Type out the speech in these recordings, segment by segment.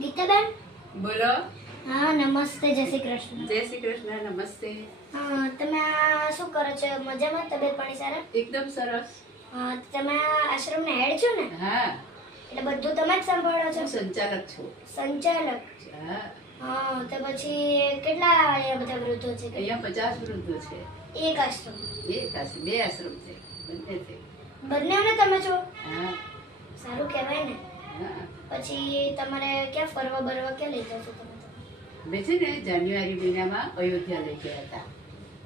ગીતાબેન બોલો. હા નમસ્તે, જય શ્રી કૃષ્ણ. જય શ્રી કૃષ્ણ. નમસ્તે. તમે શું કરો છો? મજામાં? તબિયત પાણી સારા? એકદમ સરસ. તમે આ આશ્રમના હેડ છો ને? હા, એટલે બધું તમે જ સંભાળો છો? હું સંચાલક છું. સંચાલક. હા, તો પછી કેટલા અહીંયા બધા વૃદ્ધો છે? અહીંયા 50 વૃદ્ધો છે. એક આશ્રમ? એક આશ્રમ, 2 આશ્રમ છે, બંને છે. બંનેને તમે છો? હા, સારું કહેવાય ને. હા. પછી તમારે ક્યાં ફરવા બરવા ક્યાં લઈ જાવ છો તમે? અમે છે ને જાન્યુઆરી મહિનામાં અયોધ્યા લઈ ગયા હતા.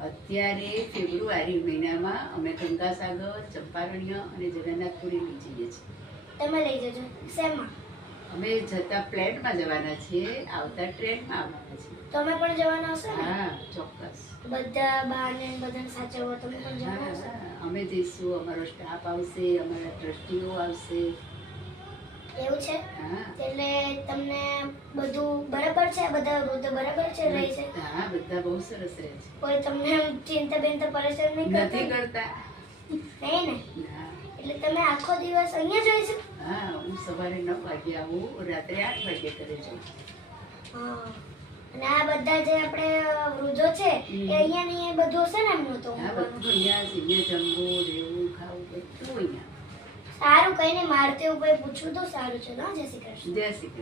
અત્યારે ફેબ્રુઆરી મહિનામાં અમે ગંગાસાગર, ચંપારણ્ય અને જગન્નાથપુરી લઈ જઈએ છીએ. તમે લઈ જજો. શેમાં? અમે જતા પ્લેનમાં જવાના છીએ, આવતા ટ્રેનમાં આવવાના છીએ. તમે પણ જવાના હશો ને? હા, ચોક્કસ. બધા બાને બધાને સાચવવા તમે પણ જવાના હશો? હા, અમે જઈશું, અમારો સ્ટાફ આવશે, અમારા ટ્રસ્ટીઓ આવશે. એવું છે? હા, એટલે તમને બધું બરાબર છે? બધા વૃદ્ધો બરાબર છે, રહે છે? હા, બધા બહુ સરસ રહે છે. કોઈ તમને આમ ચિંતા બેનતા પરેશાન નહીં નથી કરતા? કરતા. નહીં ને? હા, એટલે તમે આખો દિવસ અહીંયા જ રહે છો? હા, હું સવારે 9 વાગે આવું, રાત્રે 8 વાગે ઘરે જાઉં. હા. અને આ બધા જે આપણે વૃદ્ધો છે એ અહીંયા ને એ બધું હશે ને એમનું તો? હા, બધું અહીંયા જ, અહીંયા જમવું, રહેવું, ખાવું, બધું અહીંયા. સારું, કઈ નહીં, મારે તો એવું કોઈ પૂછવું તો સારું છે. જય શ્રી કૃષ્ણ. જય શ્રી કૃષ્ણ.